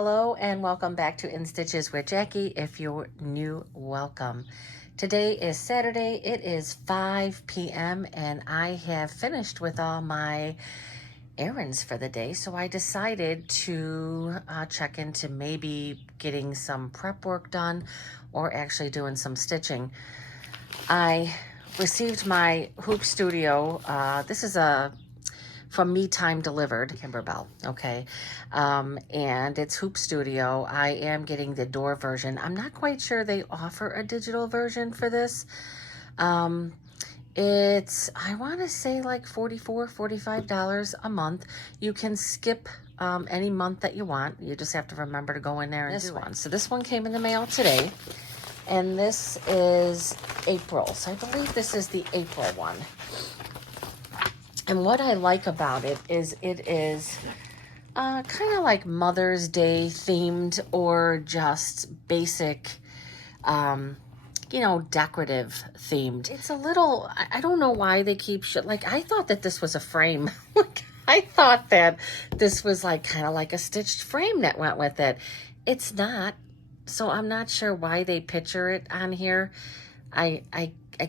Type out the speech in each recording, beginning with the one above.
Hello and welcome back to In Stitches with Jackie. If you're new, welcome. Today is Saturday. It is 5 p.m. and I have finished with all my errands for the day. So I decided to check into maybe getting some prep work done or actually doing some stitching. I received my Hoop Studio. This is from Me Time Delivered, Kimberbell, okay? And it's Hoop Studio. I am getting the door version. I'm not quite sure they offer a digital version for this. It's, I want to say like $44, $45 a month. You can skip any month that you want. You just have to remember to go in there and do one. So this one came in the mail today, and this is April. So I believe this is the April one. And what I like about it is kind of like Mother's Day themed or just basic, decorative themed. It's a little, I don't know why they keep shit. Like, I thought that this was a frame. Like, I thought that this was like kind of like a stitched frame that went with it. It's not. So I'm not sure why they picture it on here. I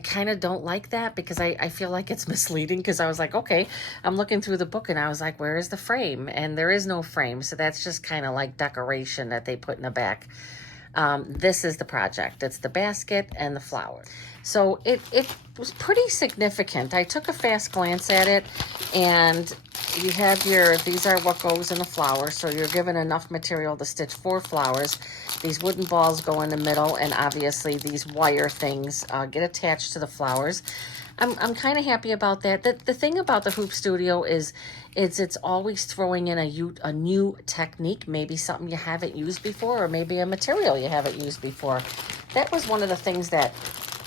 kind of don't like that because I feel like it's misleading, because I was like, okay, I'm looking through the book and I was like, where is the frame? And there is no frame. So that's just kind of like decoration that they put in the back. This is the project. It's the basket and the flowers. So it was pretty significant. I took a fast glance at it, and you have these are what goes in the flowers. So you're given enough material to stitch 4 flowers. These wooden balls go in the middle, and obviously these wire things get attached to the flowers. I'm kind of happy about that. The thing about the Hoop Studio is it's always throwing in a new technique, maybe something you haven't used before, or maybe a material you haven't used before. That was one of the things that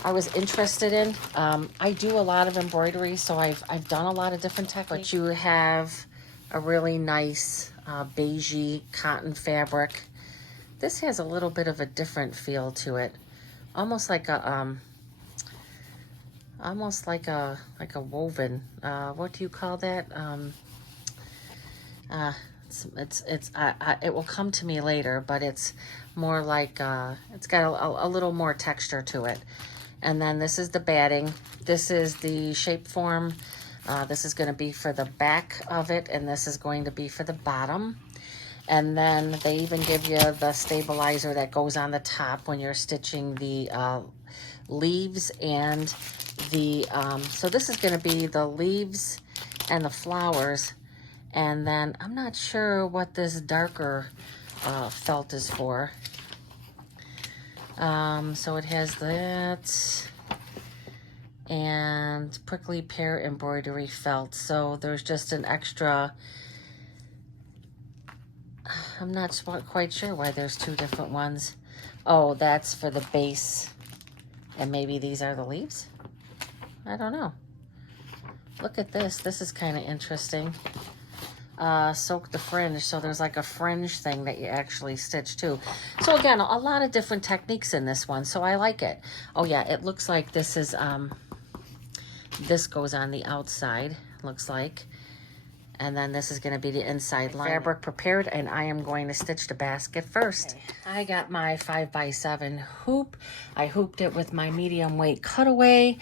I was interested in. I do a lot of embroidery, so I've done a lot of different techniques. But you have a really nice beigey cotton fabric. This has a little bit of a different feel to it, almost like a woven. What do you call that? It will come to me later, but it's more like it's got a little more texture to it. And then this is the batting. This is the shape form. This is going to be for the back of it, and this is going to be for the bottom. And then they even give you the stabilizer that goes on the top when you're stitching the leaves and the, so this is going to be the leaves and the flowers. And then I'm not sure what this darker felt is for. So it has that and prickly pear embroidery felt. So there's just an extra, I'm not quite sure why there's 2 different ones. Oh, that's for the base. And maybe these are the leaves? I don't know. Look at this. This is kind of interesting. Soak the fringe. So there's like a fringe thing that you actually stitch too. So again, a lot of different techniques in this one. So I like it. Oh yeah, it looks like this is, this goes on the outside, looks like. And then this is going to be the inside line. Fabric prepared, and I am going to stitch the basket first. Okay. I got my 5x7 hoop. I hooped it with my medium weight cutaway.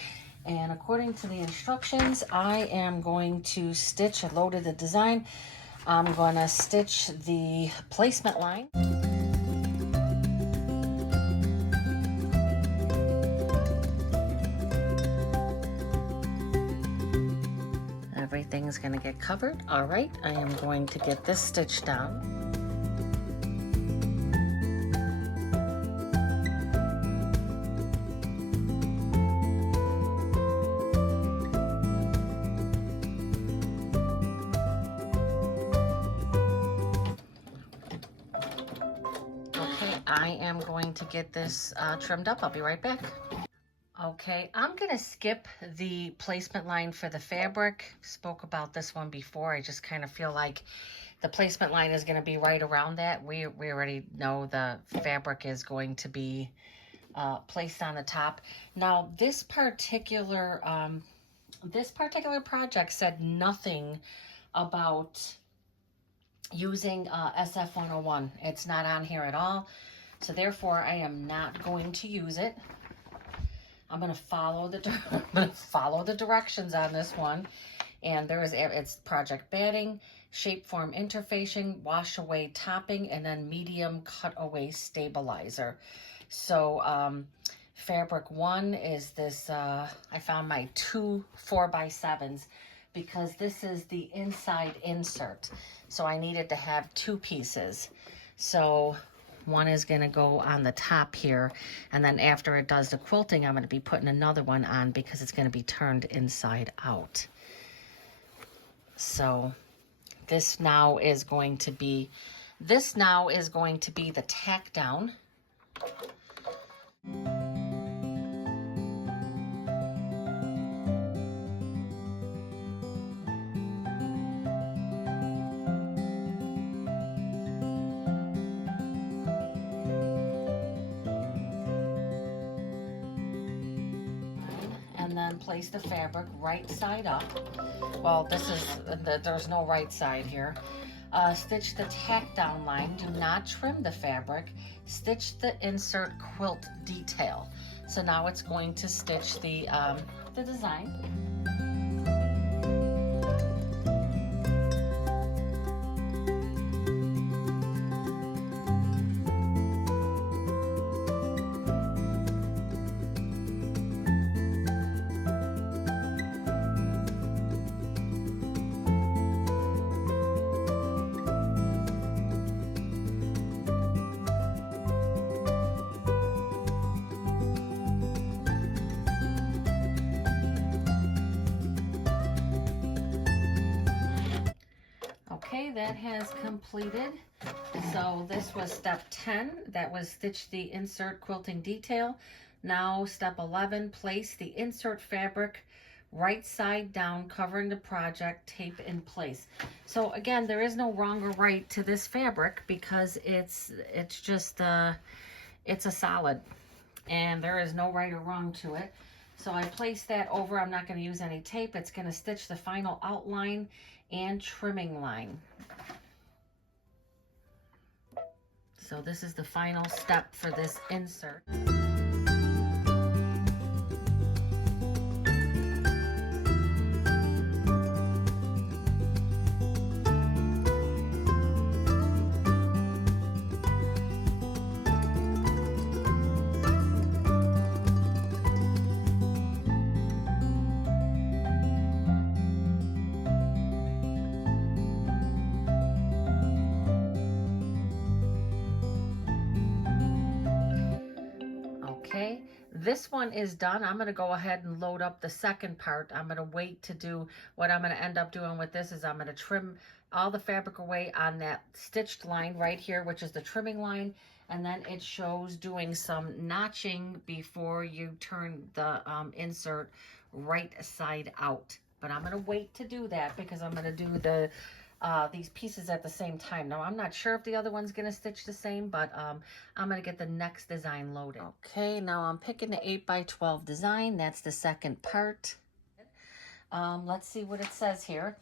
And according to the instructions, I am going to stitch, I loaded the design. I'm going to stitch the placement line. Everything's going to get covered. All right, I am going to get this stitched down. Okay, I am going to get this trimmed up. I'll be right back. Okay, I'm going to skip the placement line for the fabric. Spoke about this one before. I just kind of feel like the placement line is going to be right around that. We already know the fabric is going to be placed on the top. Now, this particular project said nothing about using SF101. It's not on here at all, so therefore I am not going to use it. I'm going to follow the directions on this one. And it's project batting, shape form interfacing, wash away topping, and then medium cutaway stabilizer. So fabric 1 is this, I found my 2 4x7s because this is the inside insert. So I needed to have 2 pieces. So one is going to go on the top here, and then after it does the quilting, I'm going to be putting another one on because it's going to be turned inside out. So this now is going to be the tack down. And then place the fabric right side up. Well, there's no right side here. Stitch the tack down line. Do not trim the fabric. Stitch the insert quilt detail. So now it's going to stitch the design. Okay, that has completed. So this was step 10. That was stitch the insert quilting detail. Now step 11, place the insert fabric right side down, covering the project, tape in place. So again, there is no wrong or right to this fabric because it's just it's a solid, and there is no right or wrong to it. So I place that over. I'm not going to use any tape. It's going to stitch the final outline and trimming line. So this is the final step for this insert. Okay, this one is done. I'm going to go ahead and load up the second part. I'm going to wait to do what I'm going to end up doing with this is I'm going to trim all the fabric away on that stitched line right here, which is the trimming line. And then it shows doing some notching before you turn the insert right side out. But I'm going to wait to do that because I'm going to do these pieces at the same time. Now, I'm not sure if the other one's going to stitch the same, but I'm going to get the next design loaded. Okay, now I'm picking the 8x12 design. That's the second part. Let's see what it says here.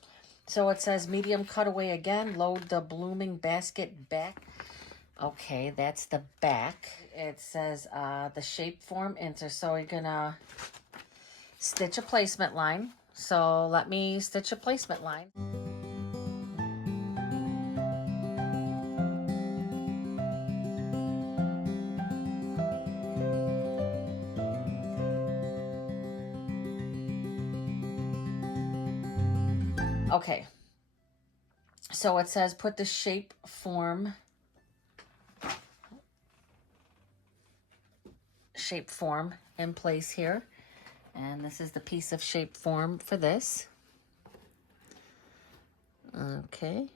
So it says medium cutaway again. Load the blooming basket back. Okay, that's the back. It says the shape form insert. So you're going to stitch a placement line. So let me stitch a placement line. Okay, so it says put the shape form in place here. And this is the piece of shape form for this. Okay.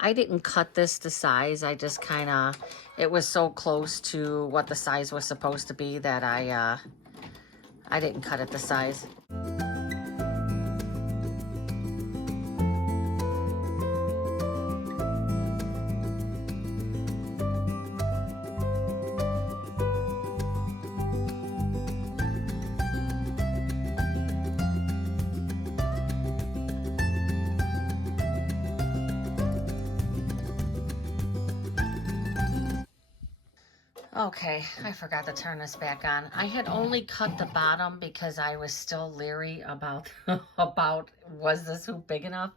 I didn't cut this to size. I just kind of, it was so close to what the size was supposed to be that I didn't cut it to size. Okay, I forgot to turn this back on. I had only cut the bottom because I was still leery about about was this hoop big enough,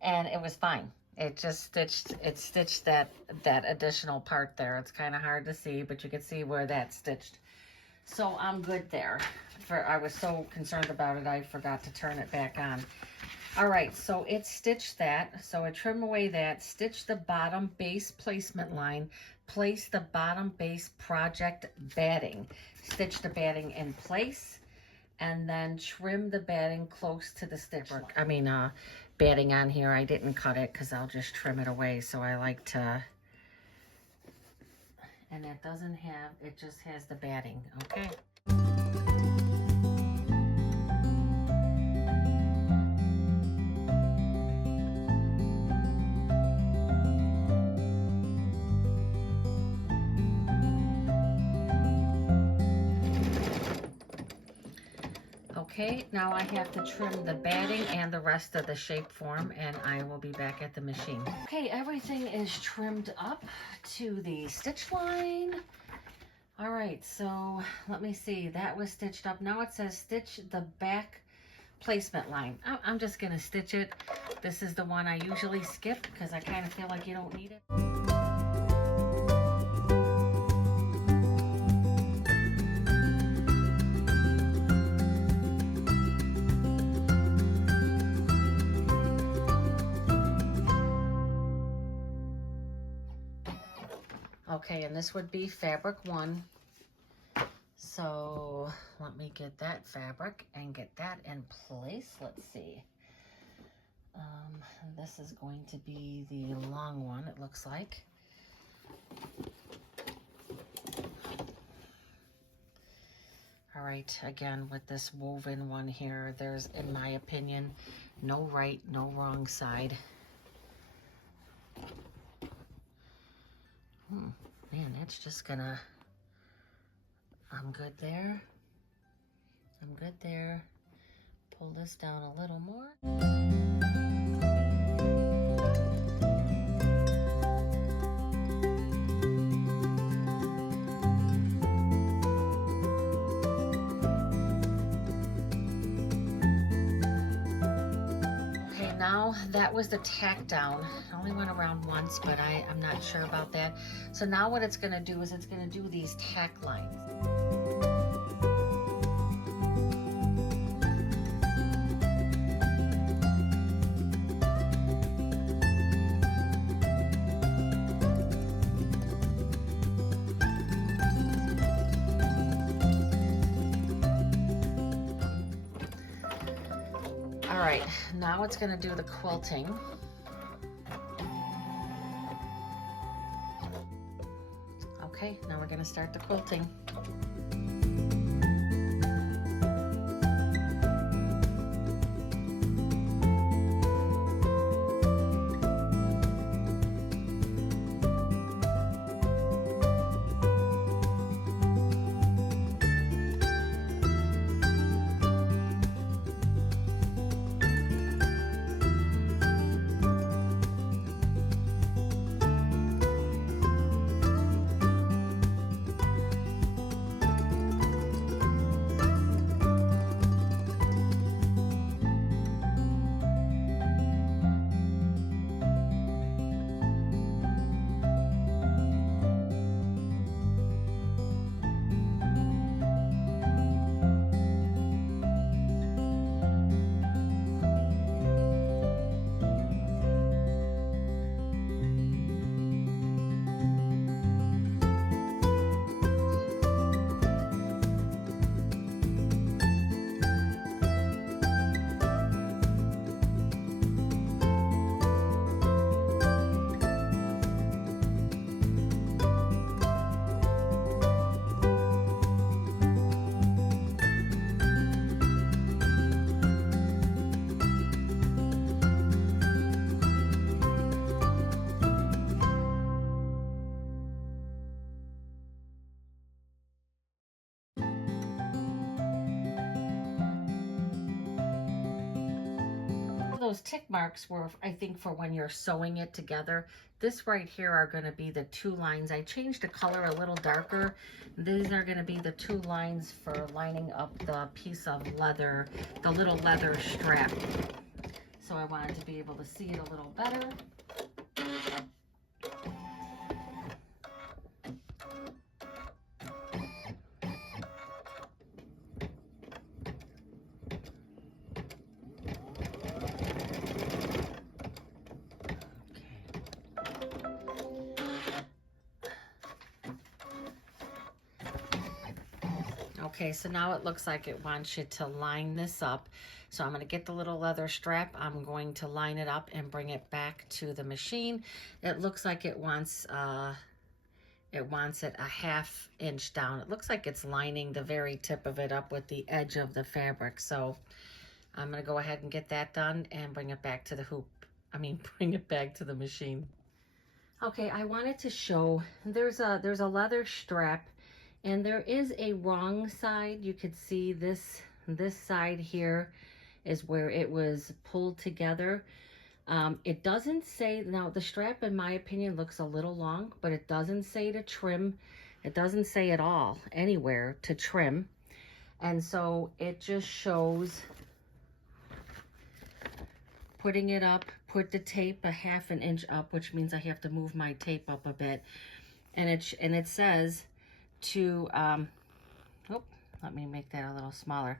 and it was fine. It stitched that additional part there. It's kind of hard to see, but you can see where that's stitched. So I'm good there. I was so concerned about it, I forgot to turn it back on. All right, so it stitched that. So I trim away that, stitch the bottom base placement line, place the bottom base project batting, stitch the batting in place, and then trim the batting close to the stitch. Batting on here, I didn't cut it because I'll just trim it away. So I like to, and it doesn't have, it just has the batting, okay? Okay, now I have to trim the batting and the rest of the shape form, and I will be back at the machine. Okay, everything is trimmed up to the stitch line. All right, so let me see, that was stitched up. Now it says stitch the back placement line. I'm just gonna stitch it. This is the one I usually skip because I kind of feel like you don't need it. Okay, and this would be fabric 1. So let me get that fabric and get that in place. Let's see. This is going to be the long one, it looks like. All right, again, with this woven one here, there's, in my opinion, no right, no wrong side. Man, it's just gonna, I'm good there. I'm good there. Pull this down a little more. Now that was the tack down. I only went around once, but I'm not sure about that. So now what it's going to do is it's going to do these tack lines. All right, now it's going to do the quilting. Okay, now we're going to start the quilting. those tick marks were, I think, for when you're sewing it together. This right here are going to be the 2 lines. I changed the color a little darker. These are going to be the 2 lines for lining up the piece of leather, the little leather strap. So I wanted to be able to see it a little better. Okay, so now it looks like it wants you to line this up. So I'm going to get the little leather strap. I'm going to line it up and bring it back to the machine. It looks like it wants it a 1/2 inch down. It looks like it's lining the very tip of it up with the edge of the fabric. So I'm going to go ahead and get that done and bring it back to the hoop. Bring it back to the machine. Okay, I wanted to show there's a leather strap. And there is a wrong side. You could see this side here is where it was pulled together. It doesn't say, now the strap in my opinion looks a little long, but it doesn't say to trim. It doesn't say at all anywhere to trim. And so it just shows putting it up, put the tape a 1/2 inch up, which means I have to move my tape up a bit. And it says to, let me make that a little smaller.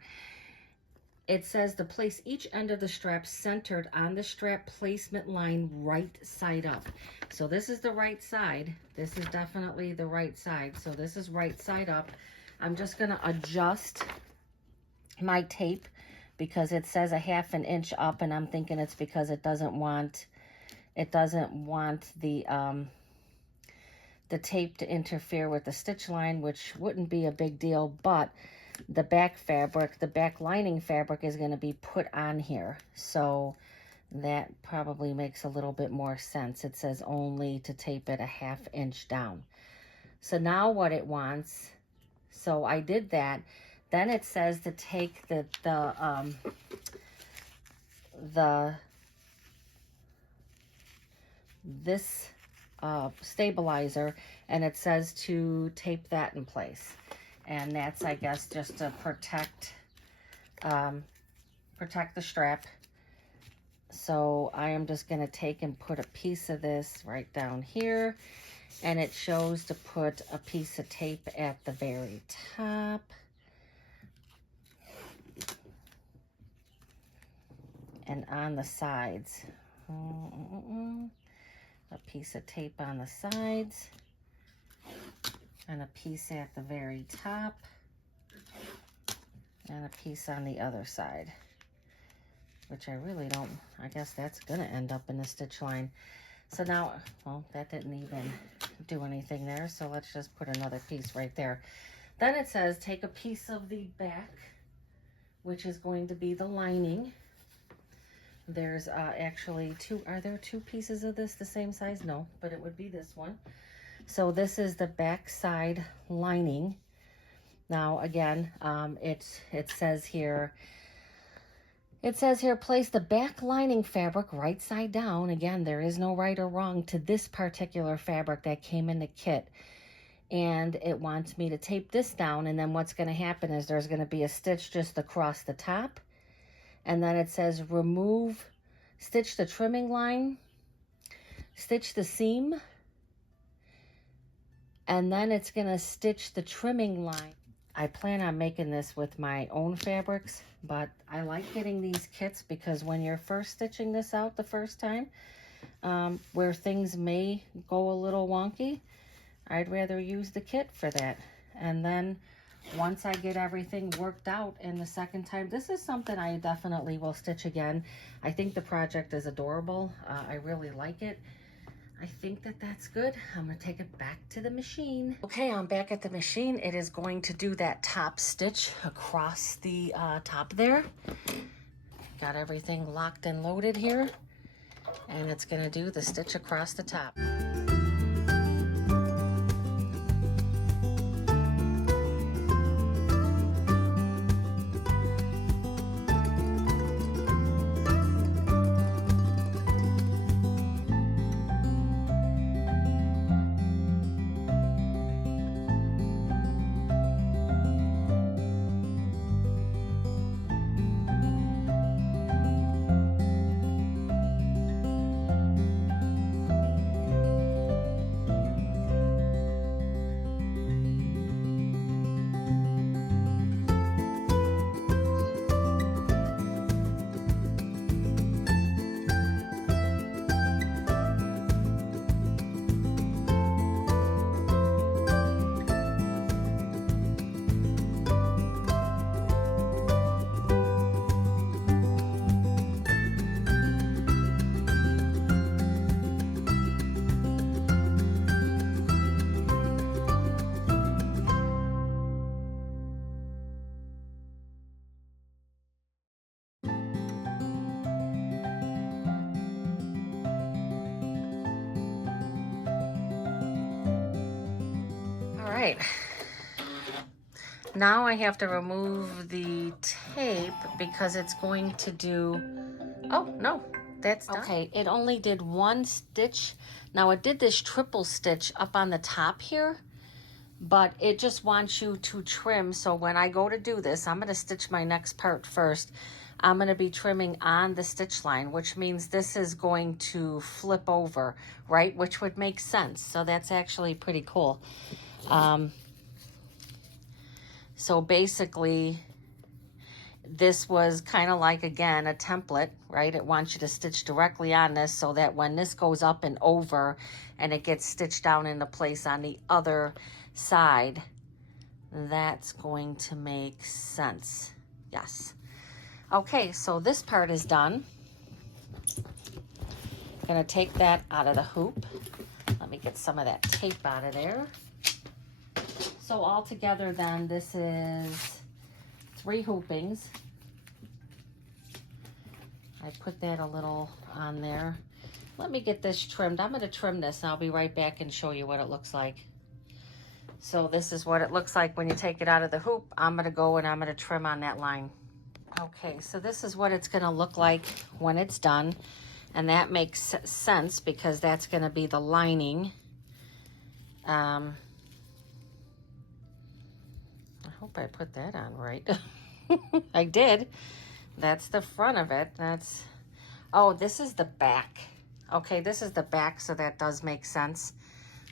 It says to place each end of the strap centered on the strap placement line right side up. So this is the right side. This is definitely the right side. So this is right side up. I'm just going to adjust my tape because it says a 1/2 inch up, and I'm thinking it's because it doesn't want the tape to interfere with the stitch line, which wouldn't be a big deal, but the back fabric, the back lining fabric is going to be put on here. So that probably makes a little bit more sense. It says only to tape it a 1/2 inch down. So now what it wants, so I did that. Then it says to take this stabilizer, and it says to tape that in place. And that's, I guess, just to protect the strap. So I am just going to take and put a piece of this right down here, and it shows to put a piece of tape at the very top. And on the sides. A piece of tape on the sides, and a piece at the very top, and a piece on the other side, which I really don't, I guess that's gonna end up in the stitch line. So now, well, that didn't even do anything there, so let's just put another piece right there. Then it says take a piece of the back, which is going to be the lining. There's actually are there 2 pieces of this the same size? No, but it would be this one. So this is the back side lining. Now again, it says here, place the back lining fabric right side down. Again, there is no right or wrong to this particular fabric that came in the kit. And it wants me to tape this down, and then what's going to happen is there's going to be a stitch just across the top. And then it says stitch the trimming line, stitch the seam, and then it's going to stitch the trimming line. I plan on making this with my own fabrics, but I like getting these kits because when you're first stitching this out the first time, where things may go a little wonky, I'd rather use the kit for that. And then once I get everything worked out in the second time, this is something I definitely will stitch again. I think the project is adorable. I really like it. I think that's good. I'm going to take it back to the machine. Okay, I'm back at the machine. It is going to do that top stitch across the top there. Got everything locked and loaded here. And it's going to do the stitch across the top. right. Now I have to remove the tape because it's going to do, oh no, that's done. Okay, it only did one stitch. Now it did this triple stitch up on the top here, but it just wants you to trim. So when I go to do this, I'm gonna stitch my next part first. I'm gonna be trimming on the stitch line, which means this is going to flip over, right? Which would make sense. So that's actually pretty cool. So basically, this was kind of like, again, a template, right? It wants you to stitch directly on this so that when this goes up and over and it gets stitched down into place on the other side, that's going to make sense. Yes. Okay, so this part is done. Gonna take that out of the hoop. Let me get some of that tape out of there. So all together then, this is 3 hoopings. I put that a little on there. Let me get this trimmed. I'm gonna trim this and I'll be right back and show you what it looks like. So this is what it looks like when you take it out of the hoop. I'm gonna go and I'm gonna trim on that line. Okay, so this is what it's gonna look like when it's done. And that makes sense because that's gonna be the lining. I hope I put that on right. I did. That's the front of it. That's, oh, this is the back. Okay, this is the back, so that does make sense.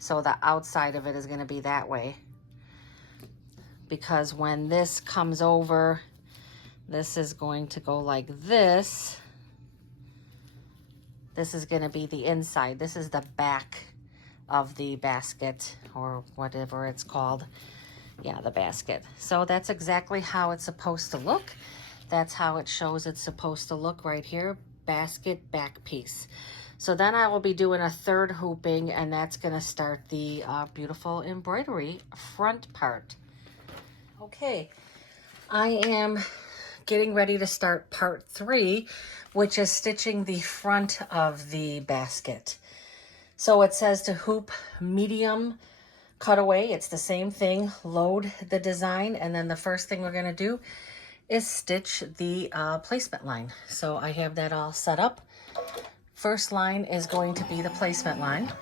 So the outside of it is going to be that way. Because when this comes over, this is going to go like this. This is going to be the inside. This is the back of the basket or whatever it's called. Yeah, the basket. So that's exactly how it's supposed to look. That's how it shows it's supposed to look right here. Basket back piece. So then I will be doing a third hooping, and that's going to start the beautiful embroidery front part. Okay, I am getting ready to start part 3, which is stitching the front of the basket. So it says to hoop medium cutaway. It's the same thing. Load the design, and then the first thing we're going to do is stitch the placement line. So I have that all set up. First line is going to be the placement line.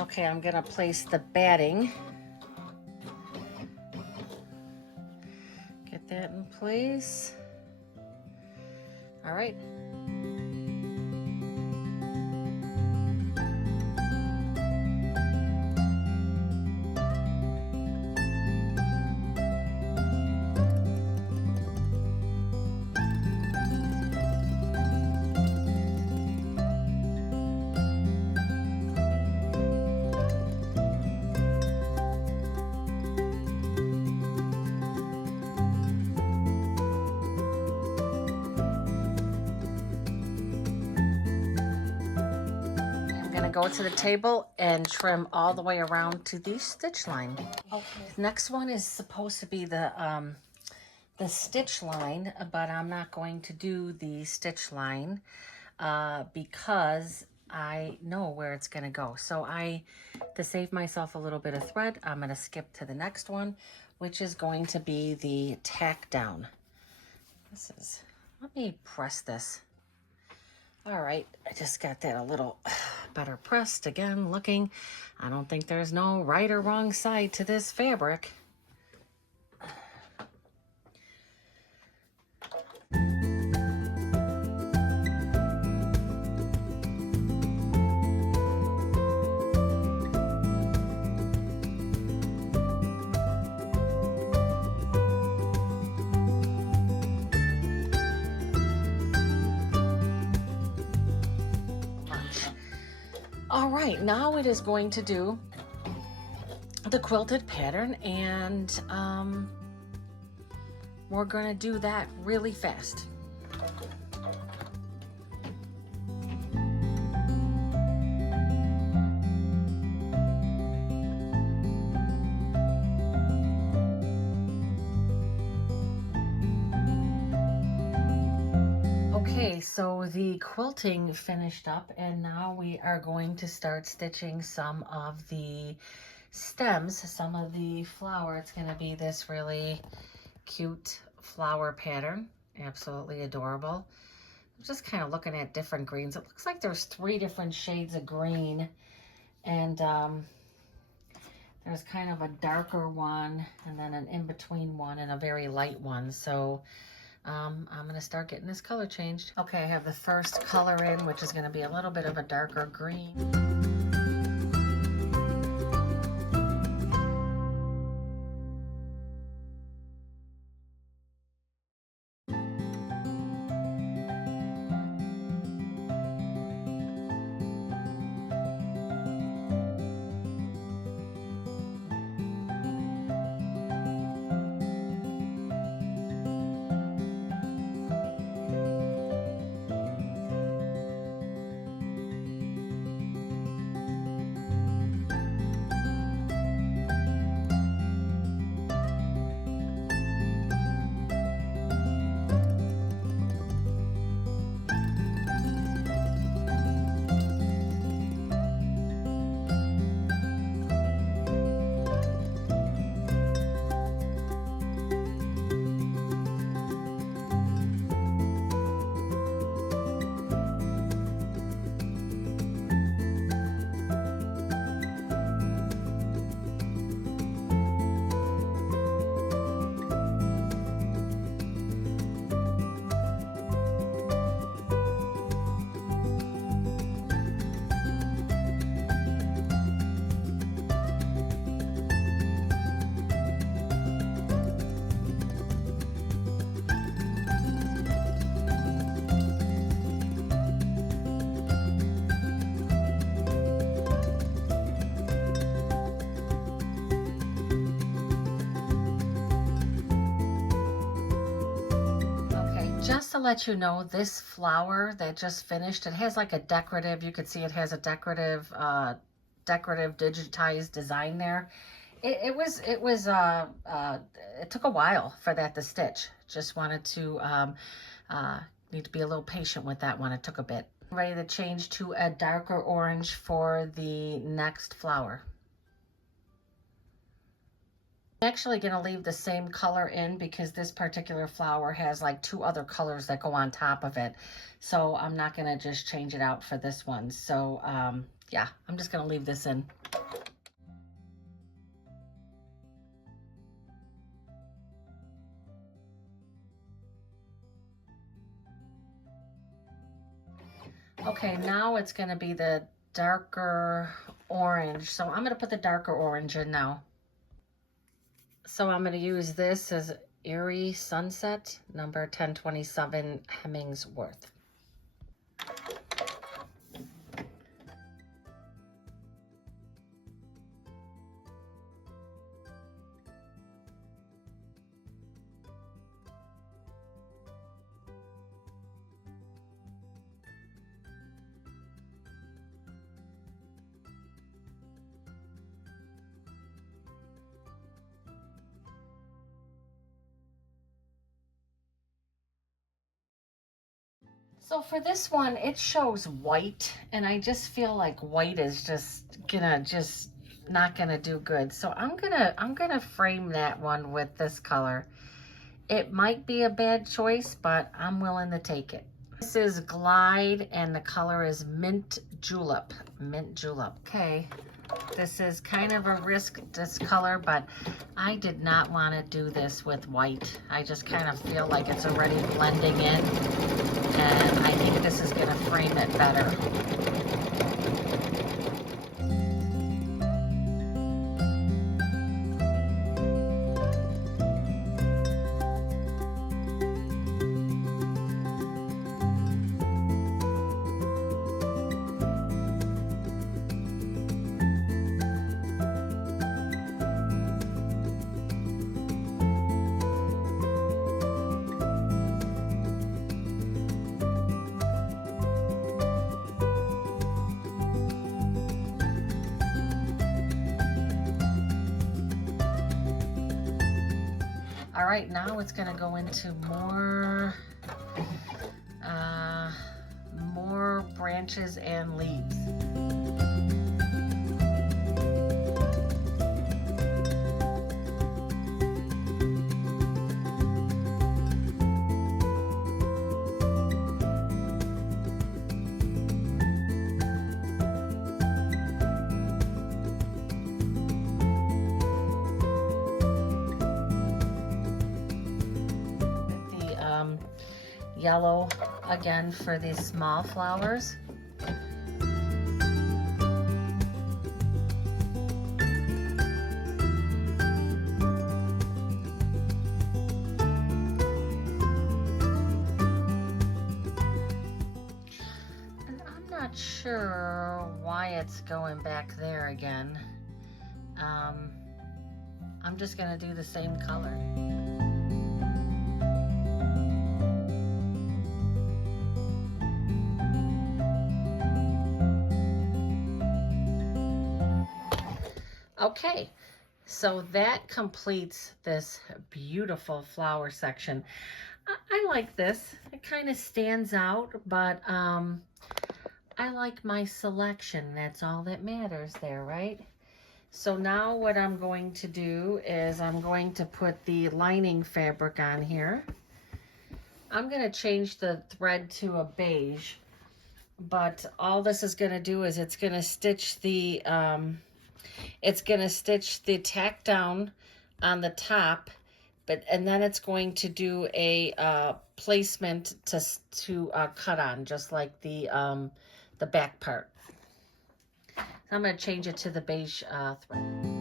Okay, I'm gonna place the batting. Get that in place. All right. Go to the table and trim all the way around to the stitch line. Okay. Next one is supposed to be the stitch line, but I'm not going to do the stitch line because I know where it's going to go. So to save myself a little bit of thread, I'm going to skip to the next one, which is going to be the tack down. Let me press this. All right, I just got that a little better pressed again, looking. I don't think there's no right or wrong side to this fabric. All right, now it is going to do the quilted pattern, and we're going to do that really fast. Okay, so the quilting finished up, and now we are going to start stitching some of the stems, some of the flower. It's going to be this really cute flower pattern. Absolutely adorable. I'm just kind of looking at different greens. It looks like there's 3 different shades of green, and there's kind of a darker one, and then an in-between one, and a very light one. So I'm going to start getting this color changed. Okay, I have the first color in, which is going to be a little bit of a darker green. Just to let you know, this flower that just finished, it has like a decorative, you could see it has a decorative digitized design there. It took a while for that to stitch. Just wanted to, need to be a little patient with that one. It took a bit. Ready to change to a darker orange for the next flower. I'm actually going to leave the same color in because this particular flower has like 2 other colors that go on top of it. So I'm not going to just change it out for this one. So yeah, I'm just going to leave this in. Okay, now it's going to be the darker orange. So I'm going to put the darker orange in now. So I'm going to use this as Eerie Sunset, number 1027 Hemmingsworth. So for this one, it shows white, and I just feel like white is not gonna do good. So I'm gonna frame that one with this color. It might be a bad choice, but I'm willing to take it. This is Glide, and the color is Mint Julep. Mint Julep. Okay, this is kind of a risk, this color, but I did not want to do this with white. I just kind of feel like it's already blending in, and I think this is going to frame it better. All right, now it's gonna go into more more branches and leaves. Yellow again for these small flowers. And I'm not sure why it's going back there again. I'm just gonna do the same color. Okay, so that completes this beautiful flower section. I like this. It kind of stands out, but I like my selection. That's all that matters there, right? So now what I'm going to do is I'm going to put the lining fabric on here. I'm going to change the thread to a beige, but all this is going to do is it's going to stitch the tack down on the top, and then it's going to do a placement to cut on, just like the back part. So I'm going to change it to the beige thread.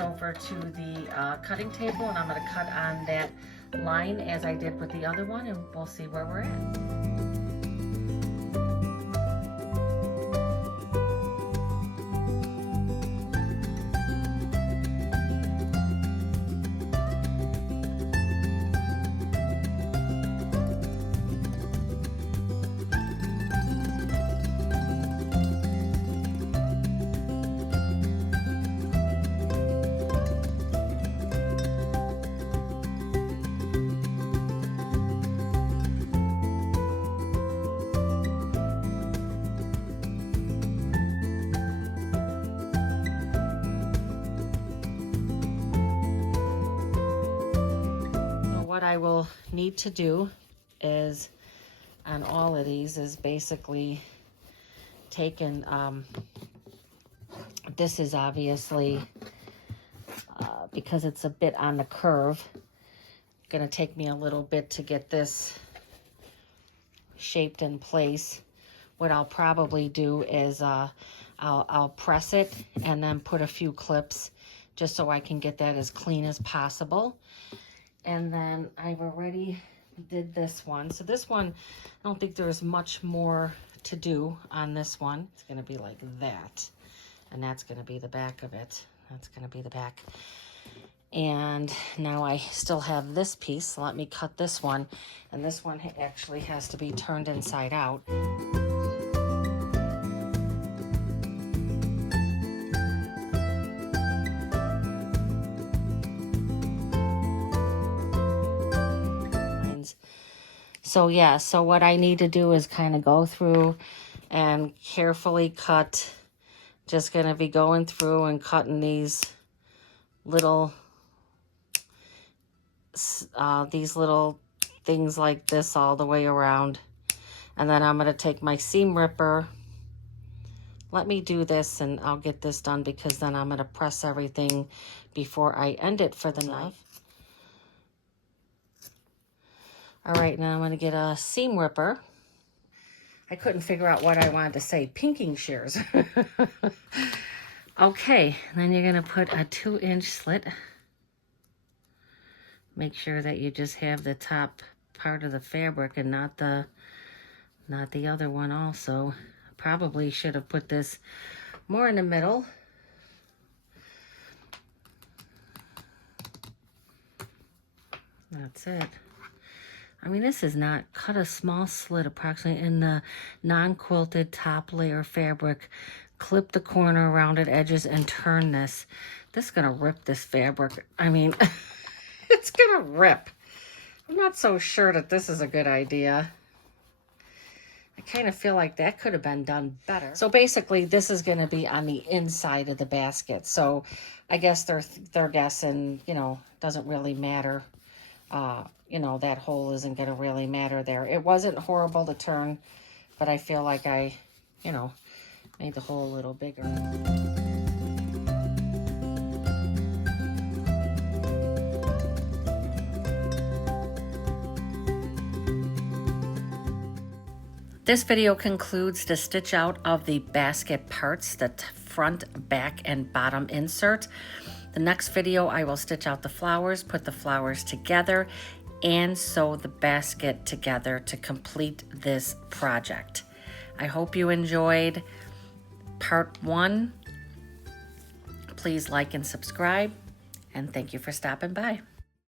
Over to the cutting table, and I'm going to cut on that line as I did with the other one, and we'll see where we're at. What I will need to do is, on all of these, is basically taken, this is obviously, because it's a bit on the curve, gonna take me a little bit to get this shaped in place. What I'll probably do is I'll press it and then put a few clips just so I can get that as clean as possible. And then I've already did this one. So this one, I don't think there's much more to do on this one. It's gonna be like that. And that's gonna be the back of it. That's gonna be the back. And now I still have this piece, so let me cut this one. And this one actually has to be turned inside out. So yeah, so what I need to do is kind of go through and carefully cut. Just going to be going through and cutting these little things like this all the way around. And then I'm going to take my seam ripper. Let me do this and I'll get this done, because then I'm going to press everything before I end it for the night. All right, now I'm going to get a seam ripper. I couldn't figure out what I wanted to say. Pinking shears. Okay, then you're going to put a 2-inch slit. Make sure that you just have the top part of the fabric and not the other one also. Probably should have put this more in the middle. That's it. I mean, this is not, cut a small slit approximately in the non-quilted top layer fabric. Clip the corner, rounded edges, and turn this. This is gonna rip this fabric. I mean, it's gonna rip. I'm not so sure that this is a good idea. I kind of feel like that could have been done better. So basically, this is going to be on the inside of the basket. So I guess they're guessing, you know, doesn't really matter. You know, that hole isn't going to really matter there. It wasn't horrible to turn, but I feel like I, you know, made the hole a little bigger. This video concludes the stitch out of the basket parts, the front, back, and bottom insert. The next video, I will stitch out the flowers, put the flowers together, and sew the basket together to complete this project. I hope you enjoyed part 1. Please like and subscribe, and thank you for stopping by.